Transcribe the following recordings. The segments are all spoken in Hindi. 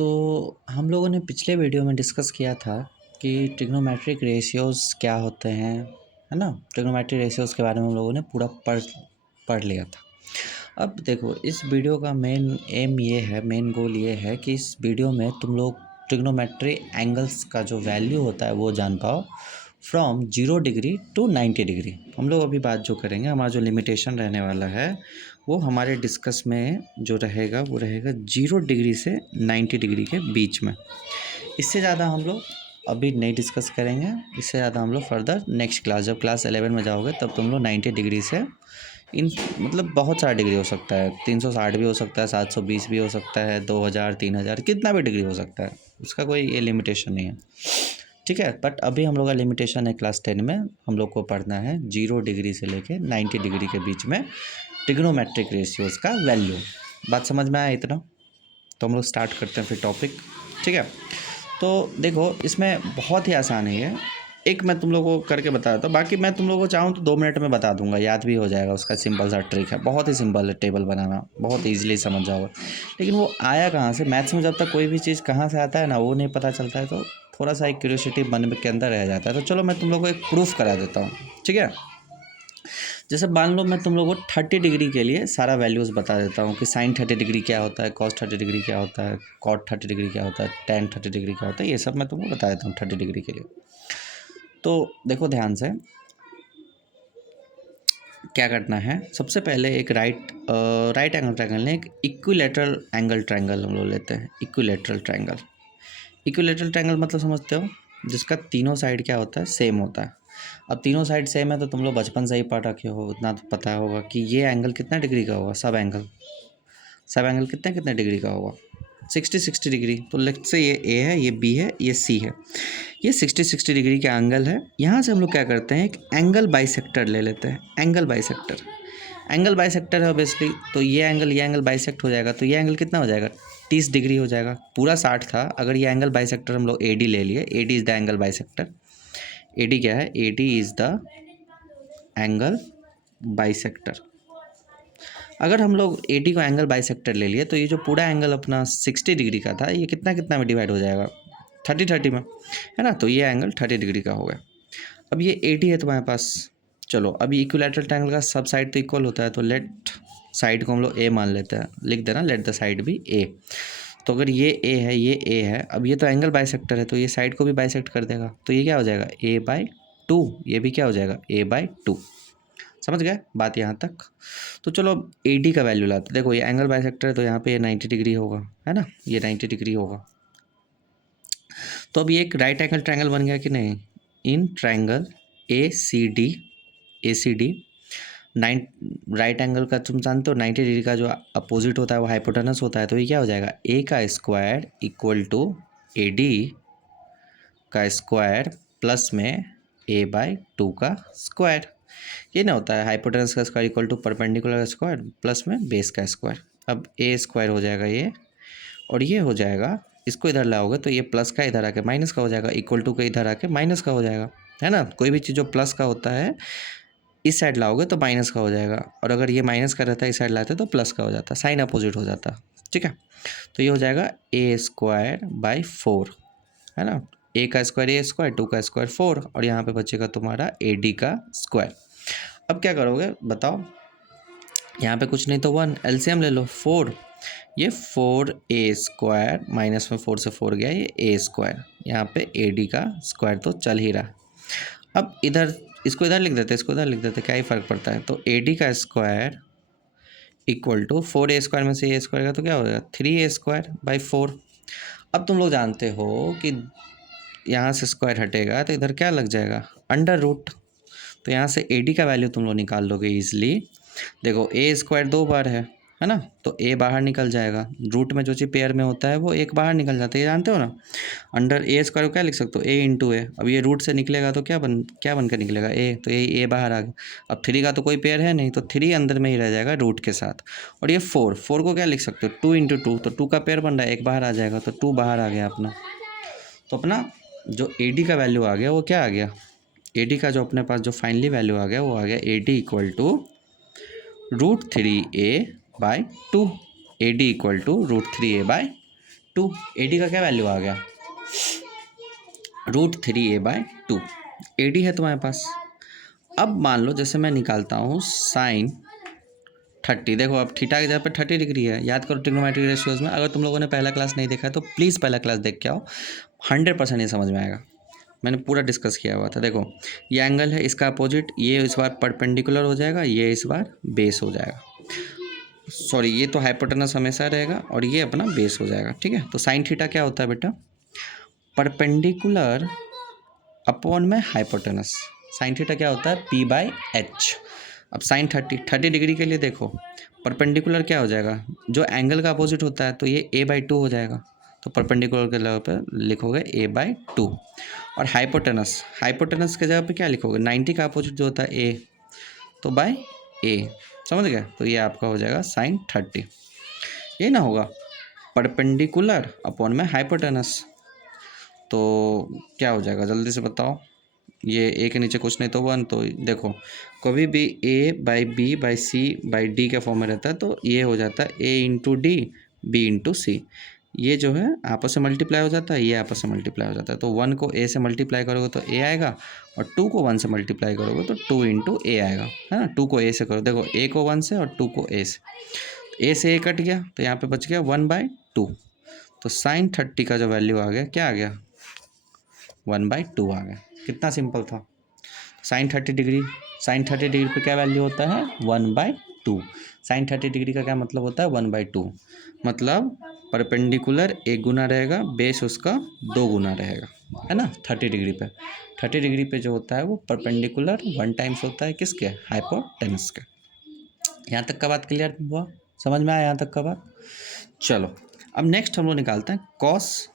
तो हम लोगों ने पिछले वीडियो में डिस्कस किया था कि ट्रिग्नोमेट्रिक रेशियोज़ क्या होते हैं, है ना। ट्रिग्नोमेट्रिक रेशियोज़ के बारे में हम लोगों ने पूरा पढ़ पढ़ लिया था। अब देखो, इस वीडियो का मेन गोल ये है कि इस वीडियो में तुम लोग ट्रिग्नोमेट्री एंगल्स का जो वैल्यू होता है वो जान पाओ, फ्रॉम 0 डिग्री टू 90 डिग्री। हम लोग अभी बात जो करेंगे, हमारा जो लिमिटेशन रहने वाला है वो हमारे डिस्कस में जो रहेगा वो रहेगा 0 डिग्री से 90 डिग्री के बीच में। इससे ज़्यादा हम लोग अभी नहीं डिस्कस करेंगे। इससे ज़्यादा हम लोग फर्दर नेक्स्ट क्लास, जब क्लास 11 में जाओगे तब तुम लोग 90 डिग्री से मतलब बहुत सारा डिग्री हो सकता है, 360 भी हो सकता है, 720 भी हो सकता है, 2000, 3000, कितना भी डिग्री हो सकता है, उसका कोई ये लिमिटेशन नहीं है, ठीक है। बट अभी हम लोग का लिमिटेशन है क्लास 10 में हम लोग को पढ़ना है 0 डिग्री से लेके 90 डिग्री के बीच में ट्रिग्नोमेट्रिक रेशियोज़ का वैल्यू। बात समझ में आया इतना? तो हम लोग स्टार्ट करते हैं फिर टॉपिक, ठीक है। तो देखो, इसमें बहुत ही आसान है ये। एक मैं तुम लोगों को करके बता देता हूँ, बाकी मैं तुम लोगों को चाहूँ तो 2 मिनट में बता दूंगा, याद भी हो जाएगा। उसका सिंपल सा ट्रिक है, बहुत ही सिंपल है, टेबल बनाना बहुत ईजिली समझ जाओगे। लेकिन वो आया कहाँ से? मैथ्स में जब तक कोई भी चीज़ कहाँ से आता है ना, वो नहीं पता चलता है, तो थोड़ा सा एक क्यूरियोसिटी मन के अंदर रह जाता है। तो चलो मैं तुम लोग को एक प्रूफ करा देता हूँ, ठीक है। जैसे मान लो मैं तुम लोगों को 30 डिग्री के लिए सारा वैल्यूज़ बता देता हूँ कि साइन 30 डिग्री क्या होता है, कॉस 30 डिग्री क्या होता है, कॉट 30 डिग्री क्या होता है, टेन 30 डिग्री क्या होता है, ये सब मैं तुमको बता देता हूँ 30 डिग्री के लिए। तो देखो ध्यान से, क्या करना है। सबसे पहले एक राइट एंगल ट्रायंगल ने, एक इक्विलेटरल एंगल ट्रायंगल हम लोग लेते हैं। इक्विलेटरल ट्रायंगल मतलब समझते हो, जिसका तीनों साइड क्या होता है, सेम होता है। अब तीनों साइड सेम है तो तुम लोग बचपन से ही पढ़ रखे हो, उतना तो पता होगा कि ये एंगल कितना डिग्री का होगा। सब एंगल कितने कितने डिग्री का होगा, 60 डिग्री। तो लेट्स से ये ए है, ये बी है, ये सी है, ये 60 डिग्री का एंगल है। यहाँ से हम लोग क्या करते हैं, एक एंगल बाइसेक्टर ले लेते हैं। एंगल बाइसेक्टर है ऑब्वियसली, तो ये एंगल बाइसेक्ट हो जाएगा, तो ये एंगल कितना हो जाएगा, 30 डिग्री हो जाएगा। पूरा 60 था, अगर ये एंगल बाइसेक्टर हम लोग AD ले लिए, AD is the angle bisector. AD क्या है, AD is the angle bisector. अगर हम लोग AD को एंगल बाइसेक्टर ले लिए, तो ये जो पूरा एंगल अपना 60 डिग्री का था, ये कितना में डिवाइड हो जाएगा, 30 में, है ना। तो ये एंगल 30 डिग्री का हो गया। अब ये AD है तुम्हारे पास। चलो, अभी इक्विलैटरल ट्रायंगल का सब साइड तो इक्वल होता है, तो लेट साइड को हम लोग A मान लेते हैं, लिख देना लेट द साइड भी A। तो अगर ये A है, ये A है, अब ये तो एंगल बाइसेक्टर है, तो ये साइड को भी बाइसेक्ट कर देगा, तो ये क्या हो जाएगा, A/2। ये भी क्या हो जाएगा, A/2। समझ गए बात यहाँ तक? तो चलो अब AD का वैल्यू लाते। देखो, ये एंगल बाइसेक्टर है, तो यहाँ पे ये 90 डिग्री होगा, है ना, ये 90 डिग्री होगा। तो अब ये एक राइट एंगल ट्रायंगल बन गया कि नहीं। In triangle ACD right angle का तुम जानते हो 90 डिग्री का जो अपोजिट होता है वो हाइपोटेनस होता है, तो ये क्या हो जाएगा, A का स्क्वायर इक्वल टू AD का स्क्वायर प्लस में A/2 का स्क्वायर। ये ना होता है हाइपोटेनस का स्क्वायर इक्वल टू परपेंडिकुलर का स्क्वायर प्लस में बेस का स्क्वायर। अब A स्क्वायर हो जाएगा ये, और ये हो जाएगा, इसको इधर लाओगे तो ये प्लस का इधर आके माइनस का हो जाएगा, इक्वल टू का इधर आके माइनस का हो जाएगा, है ना। कोई भी चीज़ जो प्लस का होता है इस साइड लाओगे तो माइनस का हो जाएगा, और अगर ये माइनस का रहता है इस साइड लाते तो प्लस का हो जाता, साइन अपोजिट हो जाता, ठीक है। तो ये हो जाएगा A²/4, है ना। A का स्क्वायर A², 2 का स्क्वायर 4, और यहाँ पे बचेगा तुम्हारा AD का स्क्वायर। अब क्या करोगे बताओ, यहाँ पे कुछ नहीं तो 1, LCM ले लो 4, ये 4A² माइनस में 4 से 4 गया, ये A², यहाँ पे AD का स्क्वायर तो चल ही रहा। अब इधर इसको इधर लिख देते, इसको इधर लिख देते, क्या ही फ़र्क पड़ता है। तो AD का स्क्वायर इक्वल टू 4A² में से A² का तो क्या हो जाएगा, 3A²/4। अब तुम लोग जानते हो कि यहाँ से स्क्वायर हटेगा तो इधर क्या लग जाएगा, अंडर रूट। तो यहाँ से AD का वैल्यू तुम लोग निकाल लोगे ईजिली। देखो A² 2 बार है ना, तो A बाहर निकल जाएगा। रूट में जो चीज़ पेयर में होता है वो एक बाहर निकल जाता है, ये जानते हो ना। अंडर A² को क्या लिख सकते हो, A × A। अब ये रूट से निकलेगा तो क्या बन कर निकलेगा, A, तो ये A बाहर आ गया। अब 3 का तो कोई पेयर है नहीं, तो 3 अंदर में ही रह जाएगा रूट के साथ। और ये 4 को क्या लिख सकते हो, 2 × 2, तो 2 का पेयर बन रहा है, एक बाहर आ जाएगा, तो 2 बाहर आ गया अपना। तो अपना जो AD का वैल्यू आ गया वो क्या आ गया, AD का जो अपने पास जो फाइनली वैल्यू आ गया वो आ गया AD equal to √3A/2। AD equal to √3A/2। 2। AD का क्या वैल्यू आ गया, √3a/2 AD है तुम्हारे पास। अब मान लो जैसे मैं निकालता हूँ साइन 30, देखो अब थीटा की जगह पे 30 डिग्री है। याद करो ट्रिग्नोमेट्रिक रेशियोज में, अगर तुम लोगों ने पहला क्लास नहीं देखा है तो प्लीज़ पहला क्लास देख के आओ, 100% ये समझ में आएगा। मैंने पूरा डिस्कस किया हुआ था। देखो ये एंगल है, इसका अपोजिट, ये इस बार परपेंडिकुलर हो जाएगा, ये इस बार बेस हो जाएगा, सॉरी ये तो हाइपोटेनस हमेशा रहेगा और ये अपना बेस हो जाएगा, ठीक है। तो साइन थीटा क्या होता है बेटा, परपेंडिकुलर अपॉन में हाइपोटेनस। साइन थीटा क्या होता है, P/H। अब साइन 30 डिग्री के लिए देखो परपेंडिकुलर क्या हो जाएगा, जो एंगल का अपोजिट होता है तो ये a/2 हो जाएगा, तो परपेंडिकुलर के लेवल पर लिखोगे a/2। और हाइपोटेनस के जगह पे क्या लिखोगे, 90 का अपोजिट जो होता है a, तो बाय a, समझ गए। तो ये आपका हो जाएगा साइन 30। ये ना होगा परपेंडिकुलर अपॉन में हाइपोटेनस, तो क्या हो जाएगा जल्दी से बताओ। ये ए के नीचे कुछ नहीं तो 1, तो देखो कभी भी a/b/c/d के फॉर्म में रहता है तो ये हो जाता है a/d b/c। ये जो है आपस में मल्टीप्लाई हो जाता है, ये आपस में मल्टीप्लाई हो जाता है। तो 1 को a से मल्टीप्लाई करोगे तो a आएगा, और 2 को 1 से मल्टीप्लाई करोगे तो 2 × a आएगा, है ना। 2 को a से करो, देखो a को 1 से और 2 को a से a कट गया तो यहाँ पे बच गया 1/2। तो साइन 30 का जो वैल्यू आ गया, क्या आ गया, 1/2 आ गया। कितना सिंपल था। साइन 30 डिग्री पे क्या वैल्यू होता है, 1/2। साइन 30 डिग्री का क्या मतलब होता है, 1/2, मतलब परपेंडिकुलर 1 गुना रहेगा, बेस उसका 2 गुना रहेगा, है ना। 30 डिग्री पे, 30 डिग्री पे जो होता है वो परपेंडिकुलर 1 टाइम्स होता है किसके, हाइपोटेनस के। यहाँ तक का बात क्लियर हुआ, समझ में आया यहाँ तक का बात। चलो अब नेक्स्ट हम लोग निकालते हैं कॉस,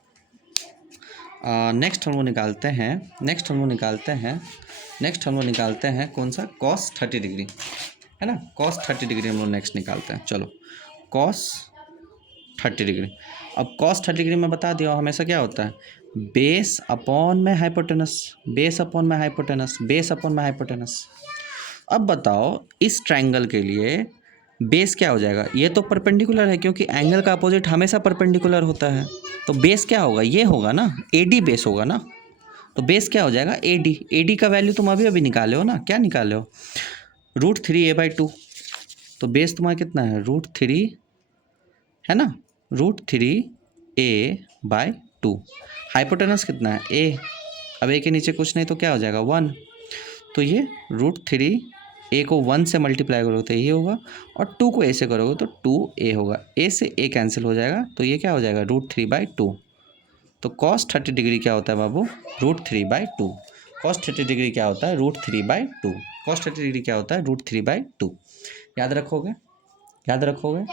नेक्स्ट हम लोग निकालते हैं कौन सा, कॉस 30 डिग्री, है ना। कॉस 30 डिग्री हम लोग नेक्स्ट निकालते हैं। चलो कॉस 30 डिग्री। अब कॉस 30 डिग्री में बता दिया हमेशा क्या होता है, बेस अपॉन में हाइपोटेनस। अब बताओ इस ट्रायंगल के लिए बेस क्या हो जाएगा, ये तो परपेंडिकुलर है क्योंकि एंगल का अपोजिट हमेशा परपेंडिकुलर होता है, तो बेस क्या होगा, ये होगा ना, AD बेस होगा ना। तो बेस क्या हो जाएगा, AD का वैल्यू तुम अभी निकाले हो ना, क्या निकाले हो, √3a/2। तो बेस तुम्हारा कितना है, √3, है ना, √3a/2। हाइपोटेनस कितना है, a। अब a के नीचे कुछ नहीं तो क्या हो जाएगा, 1। तो ये √3, a को 1 से मल्टीप्लाई करोगे तो ये होगा, और 2 को a से करोगे तो 2a होगा, a से a कैंसिल हो जाएगा, तो ये क्या हो जाएगा, √3/2। तो cos 30 डिग्री क्या होता है बाबू, √3/2। cos 30 डिग्री क्या होता है, √3/2। cos 30 डिग्री क्या होता है, √3/2। याद रखोगे।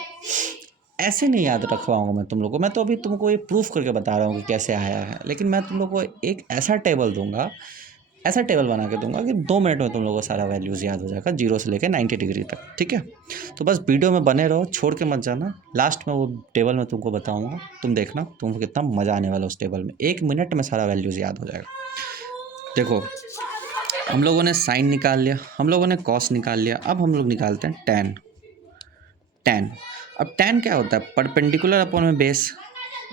ऐसे नहीं याद रखवाऊंगा मैं तुम लोग को, मैं तो अभी तुमको ये प्रूफ करके बता रहा हूँ कि कैसे आया है, लेकिन मैं तुम लोग को एक ऐसा टेबल बना के दूंगा कि 2 मिनट में तुम लोगों को सारा वैल्यूज़ याद हो जाएगा, 0 से लेकर 90 डिग्री तक, ठीक है। तो बस वीडियो में बने रहो, छोड़ के मत जाना, लास्ट में वो टेबल में तुमको बताऊंगा, तुम देखना तुमको कितना मज़ा आने वाला उस टेबल में, 1 मिनट में सारा वैल्यूज़ याद हो जाएगा। देखो हम लोगों ने साइन निकाल लिया, हम लोगों ने कॉस निकाल लिया, अब हम लोग निकालते हैं टैन। अब टैन क्या होता है, परपेंडिकुलर अपॉन में बेस।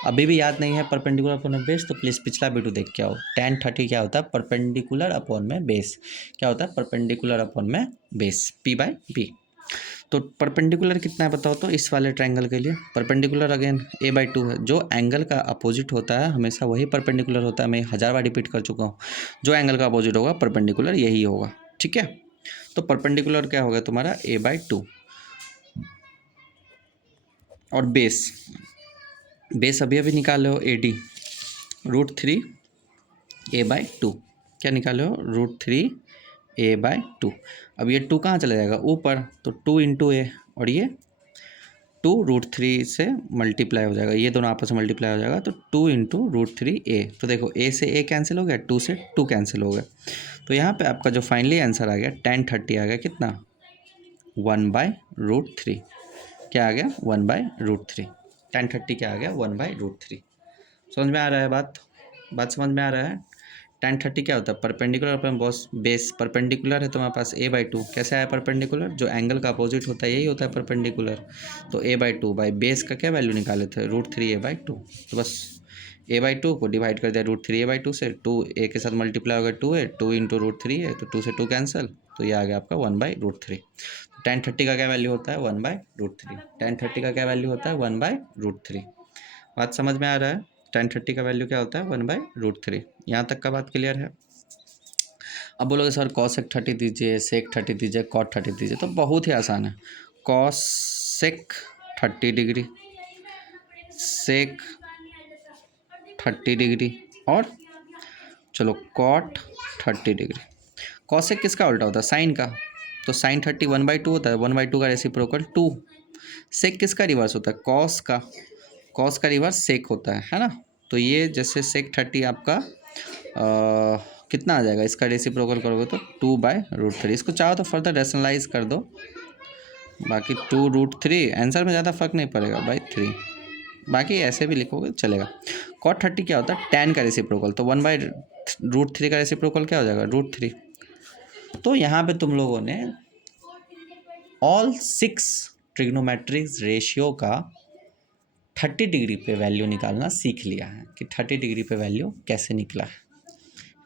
अभी भी याद नहीं है परपेंडिकुलर अपॉन में बेस तो प्लीज़ पिछला वीडियो देख के आओ। टैन 30 क्या होता है, परपेंडिकुलर अपॉन में बेस। क्या होता है, परपेंडिकुलर अपॉन में बेस, P/B। तो परपेंडिकुलर कितना है बताओ, तो इस वाले ट्रायंगल के लिए परपेंडिकुलर अगेन a/2 है। जो एंगल का अपोजिट होता है हमेशा वही परपेंडिकुलर होता है, मैं 1000 बार रिपीट कर चुका हूँ। जो एंगल का अपोजिट होगा परपेंडिकुलर यही होगा, ठीक है। तो परपेंडिकुलर क्या होगा तुम्हारा, a/2। और बेस अभी निकाले हो, AD √3a/2। क्या निकाले हो, √3a/2। अब ये 2 कहाँ चला जाएगा, ऊपर, तो 2 × a, और ये 2 √3 से मल्टीप्लाई हो जाएगा, ये दोनों आपस में मल्टीप्लाई हो जाएगा, तो 2 × √3a। तो देखो a से a कैंसिल हो गया, 2 से 2 कैंसिल हो गया, तो यहाँ पे आपका जो फाइनली आंसर आ गया tan 30 आ गया कितना, 1/√3। क्या आ गया, 1/√3। tan 30 क्या आ गया, 1/√3। समझ में आ रहा है बात समझ में आ रहा है। tan30 क्या होता है, perpendicular upon boss base perpendicular है तो हमारे पास a/2 कैसे आया परपेंडिकुलर, जो एंगल का अपोजिट होता है यही होता है परपेंडिकुलर, तो a/2 बाई बेस का क्या वैल्यू निकाले थे √3a/2, तो बस a/2 को डिवाइड कर दिया √3a/2 से, 2a के साथ मल्टीप्लाई हो गया 2a, 2 इंटू √3 है तो 2 से 2 कैंसिल, तो ये आ गया आपका 1/√3। tan30 का क्या वैल्यू होता है 1/√3, tan30 का क्या वैल्यू होता है 1/√3। बात समझ में आ रहा है, tan30 का वैल्यू क्या होता है 1/√3। यहाँ तक का बात क्लियर है। अब बोलोगे सर cos/30 दीजिए, sec/30 दीजिए, cot/30 दीजिए, तो बहुत ही आसान है। cos/30 डिग्री, sec/30 डिग्री और चलो cot/30 डिग्री। cosec किसका उल्टा होता है, साइन का, तो sin30 1/2 होता है, 1/2 का रेसिप्रोकल 2। सेक किसका रिवर्स होता है, कॉस का, कॉस का रिवर्स सेक होता है ना। तो ये जैसे sec30 आपका कितना आ जाएगा, इसका रेसिप्रोकल करोगे तो 2/√3। इसको चाहो तो फर्दर रैशनलाइज कर दो, बाकी 2√3 आंसर में ज़्यादा फर्क नहीं पड़ेगा भाई 3, बाकी ऐसे भी लिखोगे चलेगा। cot30 क्या होता है, tan का रेसिप्रोकल, तो 1/√3 का रेसिप्रोकल क्या हो जाएगा √3। तो यहाँ पे तुम लोगों ने ऑल 6 ट्रिग्नोमेट्रिक रेशियो का 30 डिग्री पे वैल्यू निकालना सीख लिया है कि 30 डिग्री पे वैल्यू कैसे निकला है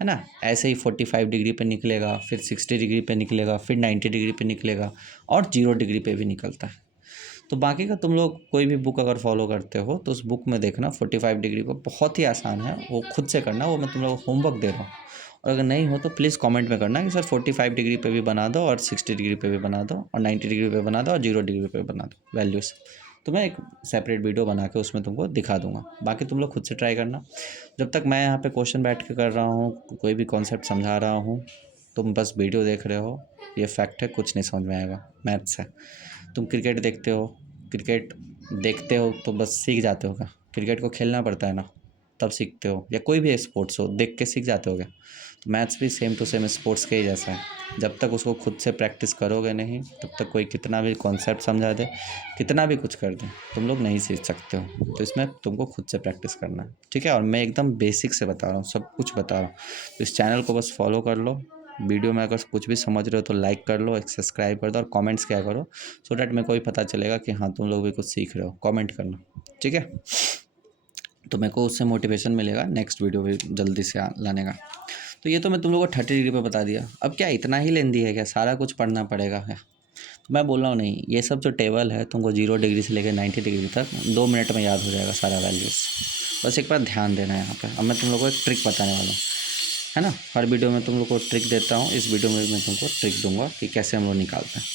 ना। ऐसे ही 45 डिग्री पे निकलेगा, फिर 60 डिग्री पे निकलेगा, फिर 90 डिग्री पे निकलेगा और 0 डिग्री पे भी निकलता है। तो बाकी का तुम लोग कोई भी बुक अगर फॉलो करते हो तो उस बुक में देखना 45 डिग्री को बहुत ही आसान है, वो खुद से करना, वो मैं तुम लोग को होमवर्क दे रहा हूँ। और अगर नहीं हो तो प्लीज़ कमेंट में करना कि सर 45 डिग्री पे भी बना दो और 60 डिग्री पे भी बना दो और 90 डिग्री पे बना दो और 0 डिग्री पे बना दो वैल्यूज़। तो मैं एक सेपरेट वीडियो बना के उसमें तुमको दिखा दूंगा, बाकी तुम लोग खुद से ट्राई करना। जब तक मैं यहाँ पे क्वेश्चन बैठ के कर रहा हूँ, कोई भी कॉन्सेप्ट समझा रहा हूँ, तुम बस वीडियो देख रहे हो, ये फैक्ट है, कुछ नहीं समझ में आएगा, मैथ्स है। तुम क्रिकेट देखते हो तो बस सीख जाते हो क्या, क्रिकेट को खेलना पड़ता है ना तब सीखते हो, या कोई भी स्पोर्ट्स हो देख के सीख जाते हो क्या। तो मैथ्स भी सेम टू सेम स्पोर्ट्स के ही जैसा है, जब तक उसको खुद से प्रैक्टिस करोगे नहीं तब तक कोई कितना भी कॉन्सेप्ट समझा दे, कितना भी कुछ कर दे, तुम लोग नहीं सीख सकते हो। तो इसमें तुमको खुद से प्रैक्टिस करना है, ठीक है। और मैं एकदम बेसिक से बता रहा हूँ, सब कुछ बता रहा हूँ, तो इस चैनल को बस फॉलो कर लो। वीडियो में अगर कुछ भी समझ रहे हो तो लाइक कर लो, सब्सक्राइब कर दो और कमेंट्स क्या करो, सो डैट मेरे को भी पता चलेगा कि हाँ तुम लोग भी कुछ सीख रहे हो। कमेंट करना, ठीक है, तो मेरे को उससे मोटिवेशन मिलेगा नेक्स्ट वीडियो भी जल्दी से लाने का। तो ये तो मैं तुम लोगों को 30 डिग्री पे बता दिया। अब क्या इतना ही लेंदी है क्या, सारा कुछ पढ़ना पड़ेगा क्या। तो मैं बोल रहा हूँ नहीं, ये सब जो टेबल है तुमको 0 डिग्री से लेकर 90 डिग्री तक 2 मिनट में याद हो जाएगा सारा वैल्यूज़। बस एक बार ध्यान देना है यहाँ पे। अब मैं तुम लोगों को एक ट्रिक बताने वाला हूँ, है ना। हर वीडियो में तुम लोग को ट्रिक देता हूँ, इस वीडियो में मैं तुमको ट्रिक दूंगा कि कैसे हम लोग निकालते हैं।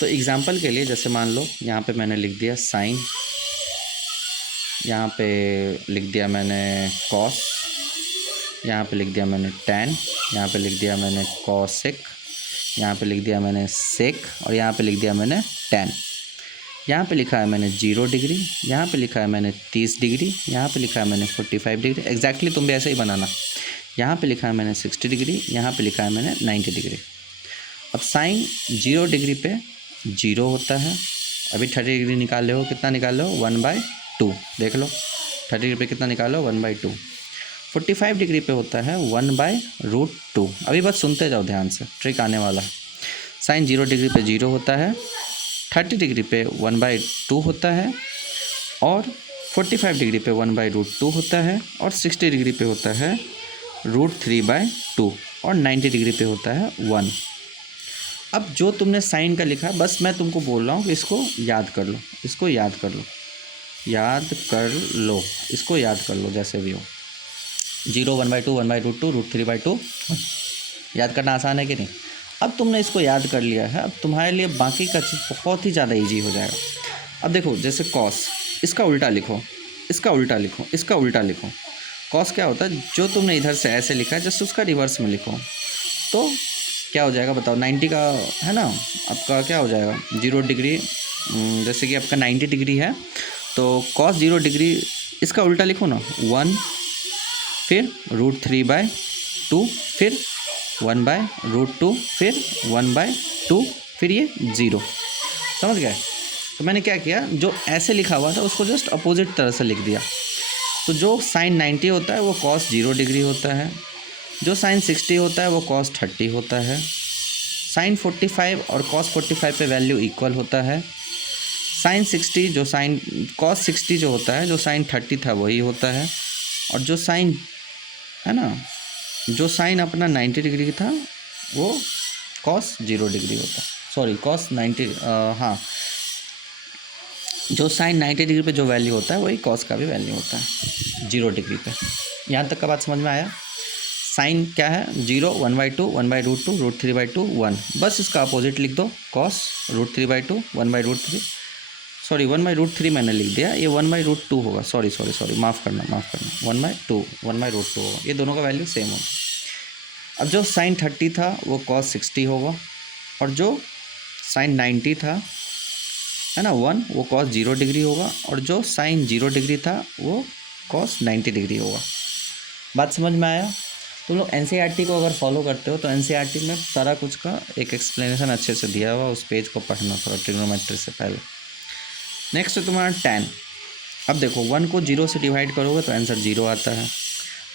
तो एग्जांपल के लिए जैसे मान लो यहाँ पे मैंने लिख दिया साइन, यहाँ पे लिख दिया मैंने कॉस, यहाँ पे लिख दिया मैंने टैन, यहाँ पे लिख दिया मैंने कॉसेक, यहाँ पे लिख दिया मैंने सेक और यहाँ पे लिख दिया मैंने टैन। यहाँ पे लिखा है मैंने 0 डिग्री, यहाँ पे लिखा है मैंने 30 डिग्री, यहाँ पे लिखा है मैंने 45 डिग्री। एग्जैक्टली तुम भी ऐसे ही बनाना। यहाँ पे लिखा है मैंने 60 डिग्री, यहाँ पे लिखा है मैंने 90 डिग्री। अब साइन 0 डिग्री पे 0 होता है, अभी 30 डिग्री निकाल ले हो, कितना निकाल लो 1/2, देख लो 30 डिग्री पे कितना निकालो 1/2। 45 डिग्री पे होता है 1/√2। अभी बस सुनते जाओ ध्यान से, ट्रिक आने वाला है। साइन 0 डिग्री पे 0 होता है, 30 डिग्री पे 1/2 होता है और 45 डिग्री पे 1/√2 होता है और 60 डिग्री पे होता है √3/2 और 90 डिग्री पे होता है 1। अब जो तुमने साइन का लिखा, बस मैं तुमको बोल रहा हूँ कि इसको याद कर लो, इसको याद कर लो, याद कर लो, इसको याद कर लो जैसे भी हो। 0 1/2 1/√2 √3/2 याद करना आसान है कि नहीं। अब तुमने इसको याद कर लिया है, अब तुम्हारे लिए बाकी का चीज़ बहुत ही ज़्यादा ईजी हो जाएगा। अब देखो जैसे कॉस, इसका उल्टा लिखो, इसका उल्टा लिखो, इसका उल्टा लिखो। कॉस क्या होता है, जो तुमने इधर से ऐसे लिखा है जस्ट उसका रिवर्स में लिखो, तो क्या हो जाएगा बताओ। 90 का है ना, आपका क्या हो जाएगा 0 डिग्री, जैसे कि आपका 90 डिग्री है तो कॉस 0 डिग्री, इसका उल्टा लिखो ना 1, फिर √3/2, फिर 1/√2, फिर 1/2, फिर ये 0। समझ गए। तो मैंने क्या किया, जो ऐसे लिखा हुआ था उसको जस्ट अपोजिट तरह से लिख दिया। तो जो साइन 90 होता है वो कॉस 0 डिग्री होता है, जो साइन 60 होता है वो कॉस 30 होता है। साइन 45 और कॉस 45 पे वैल्यू इक्वल होता है। साइन 60 जो साइन कॉस 60 जो होता है, जो साइन 30 था वही होता है। और जो साइन है ना, जो साइन अपना 90 डिग्री था वो कॉस 0 डिग्री होता है, सॉरी कॉस 90, हाँ, जो साइन 90 डिग्री पे जो वैल्यू होता है वही कॉस का भी वैल्यू होता है 0 डिग्री पे। यहाँ तक का बात समझ में आया। साइन क्या है, 0, 1/2, 1/√2, √3/2, 1। बस इसका अपोजिट लिख दो, कॉस √3/2, 1/√3, सॉरी 1/√3 मैंने लिख दिया, ये 1/√2 होगा, सॉरी माफ़ करना 1/2 होगा, ये दोनों का वैल्यू सेम होगा। अब जो साइन 30 था वो कॉस 60 होगा, और जो साइन 90 था है ना 1, वो कॉस 0 डिग्री होगा, और जो साइन 0 डिग्री था वो कॉस 90 डिग्री होगा। बात समझ में आया। तुम लोग एनसीईआरटी को अगर फॉलो करते हो तो एनसीईआरटी में सारा कुछ का एक एक्सप्लेनेशन अच्छे से दिया हुआ, उस पेज को पढ़ना थोड़ा ट्रिग्नोमेट्री से पहले। नेक्स्ट है तुम्हारा टैन। अब देखो 1 को 0 से डिवाइड करोगे तो आंसर 0 आता है।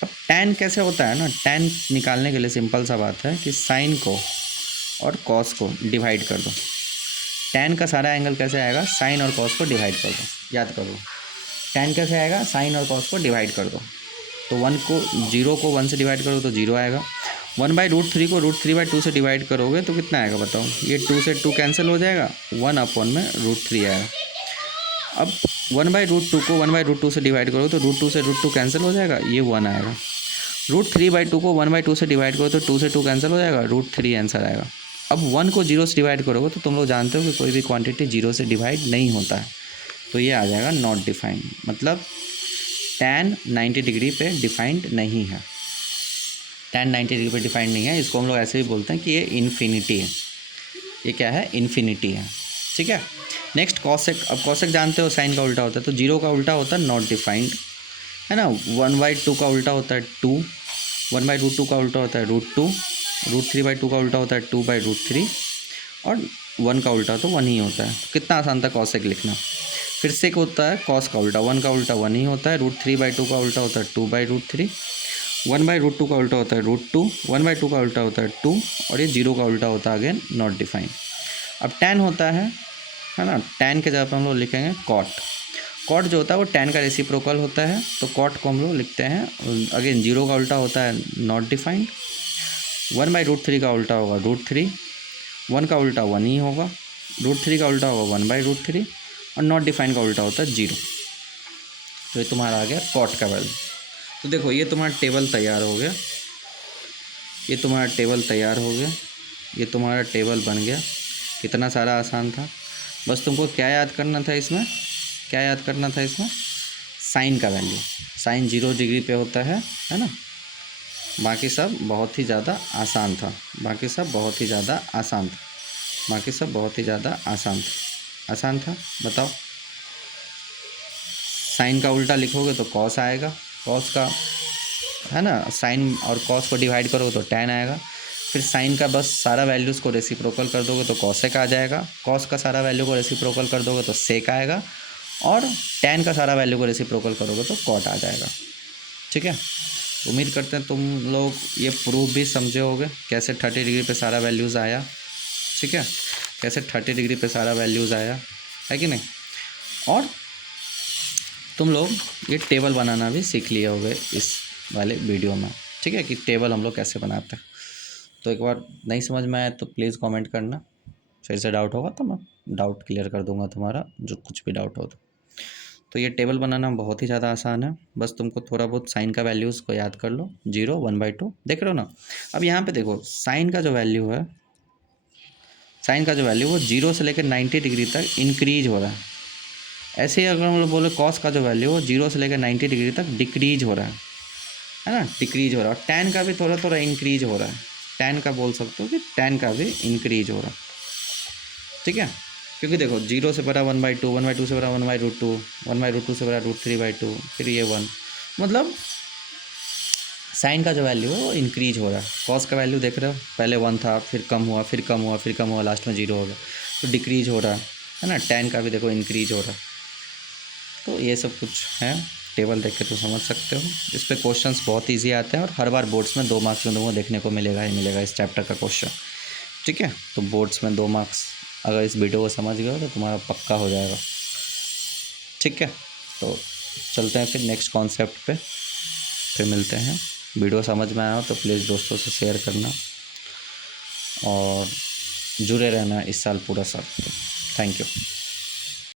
अब टैन कैसे होता है ना, टैन निकालने के लिए सिंपल सा बात है कि साइन को और कॉस को डिवाइड कर दो। टैन का सारा एंगल कैसे आएगा, साइन और कॉस को डिवाइड कर दो, याद कर लो। टैन कैसे आएगा, साइन और कॉस को डिवाइड कर दो। तो 0 को 1 से डिवाइड करो तो 0 आएगा। 1/√3 को √3/2 से डिवाइड करोगे तो कितना आएगा बताओ, ये 2 से 2 कैंसिल हो जाएगा, 1 में √3 आएगा। अब 1/√2 को 1/√2 से डिवाइड करो तो √2 से √2 कैंसिल हो जाएगा, ये 1 आएगा। √3/2 को 1/2 से डिवाइड करो तो 2 से 2 कैंसिल हो जाएगा, √3 आंसर आएगा। अब 1 को 0 से डिवाइड करोगे तो तुम लोग जानते हो कि कोई भी क्वांटिटी 0 से डिवाइड नहीं होता है, तो ये आ जाएगा नॉट डिफाइंड, मतलब टैन 90 डिग्री पे डिफाइंड नहीं है। टैन 90 डिग्री पे डिफाइंड नहीं है, इसको हम लोग ऐसे भी बोलते हैं कि ये इन्फिनिटी है। ये क्या है, इन्फिनिटी है, ठीक है। Next cosec. अब कॉसेक जानते हो साइन का उल्टा होता है, तो 0 का उल्टा होता है नॉट डिफाइंड, है ना। 1/2 का उल्टा होता है 2, 1/√2 का उल्टा होता है √2, √3/2 का उल्टा होता है 2/√3, और 1 का उल्टा तो 1 ही होता है। तो कितना आसान था कॉसेक लिखना। फिर सेक होता है कॉस का उल्टा, 1 का उल्टा 1 ही होता है, √3/2 का उल्टा होता है 2/√3, 1/√2 का उल्टा होता है √2, 1/2 का उल्टा होता है 2, और ये 0 का उल्टा होता है अगेन नॉट डिफाइंड। अब टैन होता है ना, टैन के जगह पर हम लोग लिखेंगे कॉट। कॉट जो होता है वो टैन का रेसिप्रोकल होता है, तो कॉट को हम लोग लिखते हैं अगेन 0 का उल्टा होता है नॉट डिफाइंड, 1/√3 का उल्टा होगा √3, 1 का उल्टा 1 ही होगा, √3 का उल्टा होगा 1/√3, और नॉट डिफाइंड का उल्टा होता है 0। तो ये तुम्हारा आ गया कॉट का वैल्यू। तो देखो ये तुम्हारा टेबल तैयार हो गया, ये तुम्हारा टेबल तैयार हो गया, ये तुम्हारा टेबल बन गया। कितना सारा आसान था। बस तुमको क्या याद करना था इसमें, क्या याद करना था इसमें, साइन का वैल्यू। साइन 0 डिग्री पे होता है ना। बाकी सब बहुत ही ज़्यादा आसान था, बाकी सब बहुत ही ज़्यादा आसान था, बाकी सब बहुत ही ज़्यादा आसान था, आसान था। बताओ, साइन का उल्टा लिखोगे तो कॉस आएगा, कॉस का है ना, साइन और कॉस को डिवाइड करोगे तो टैन आएगा। फिर साइन का बस सारा वैल्यूज़ को रेसिप्रोकल कर दोगे तो कॉसेक आ जाएगा, कॉस का सारा वैल्यू को रेसिप्रोकल कर दोगे तो सेक आएगा, और टैन का सारा वैल्यू को रेसिप्रोकल करोगे तो कॉट आ जाएगा। ठीक है, उम्मीद करते हैं तुम लोग ये प्रूफ भी समझे होगे कैसे 30 डिग्री पे सारा वैल्यूज़ आया। ठीक है, कैसे 30 डिग्री पे सारा वैल्यूज़ आया है कि नहीं। और तुम लोग ये टेबल बनाना भी सीख लिए होगे इस वाले वीडियो में। ठीक है, कि टेबल हम लोग कैसे बनाते हैं। तो एक बार नहीं समझ में आया तो प्लीज़ कमेंट करना, फिर से डाउट होगा तो मैं डाउट क्लियर कर दूंगा तुम्हारा, जो कुछ भी डाउट हो तो ये टेबल बनाना बहुत ही ज़्यादा आसान है। बस तुमको थोड़ा बहुत साइन का वैल्यूज़ को याद कर लो, 0, 1/2 देख रहे हो ना। अब यहाँ पे देखो साइन का जो वैल्यू है, साइन का जो वैल्यू वो 0 से लेकर 90 डिग्री तक इंक्रीज हो रहा है। ऐसे ही अगर हम लोग बोले कॉस का जो वैल्यू वो 0 से लेकर 90 डिग्री तक डिक्रीज हो रहा है ना, डिक्रीज हो रहा है। और टैन का भी थोड़ा थोड़ा इंक्रीज हो रहा है, टैन का बोल सकते हो कि टैन का भी इंक्रीज हो रहा है। ठीक है, क्योंकि देखो 0 से बड़ा 1/2, 1/2 से बड़ा 1/√2, 1/√2 से बड़ा √3/2, फिर ये 1, मतलब साइन का जो वैल्यू है वो इंक्रीज हो रहा है। कॉस का वैल्यू देख रहे हो, पहले 1 था, फिर कम हुआ, फिर कम हुआ, फिर कम हुआ, लास्ट में 0 हो गया, तो डिक्रीज हो रहा है ना। टैन का भी देखो इंक्रीज हो रहा है। तो ये सब कुछ है। टेबल देख के तो समझ सकते हो। इस पे क्वेश्चंस बहुत इजी आते हैं और हर बार बोर्ड्स में 2 मार्क्स में तुमको देखने को मिलेगा ही मिलेगा इस चैप्टर का क्वेश्चन, ठीक है। तो बोर्ड्स में 2 मार्क्स अगर इस वीडियो को समझ गए हो तो तुम्हारा पक्का हो जाएगा, ठीक है। तो चलते हैं फिर नेक्स्ट कॉन्सेप्ट पे, फिर मिलते हैं। वीडियो समझ में आया हो तो प्लीज़ दोस्तों से शेयर करना और जुड़े रहना इस साल पूरा साल। Thank you.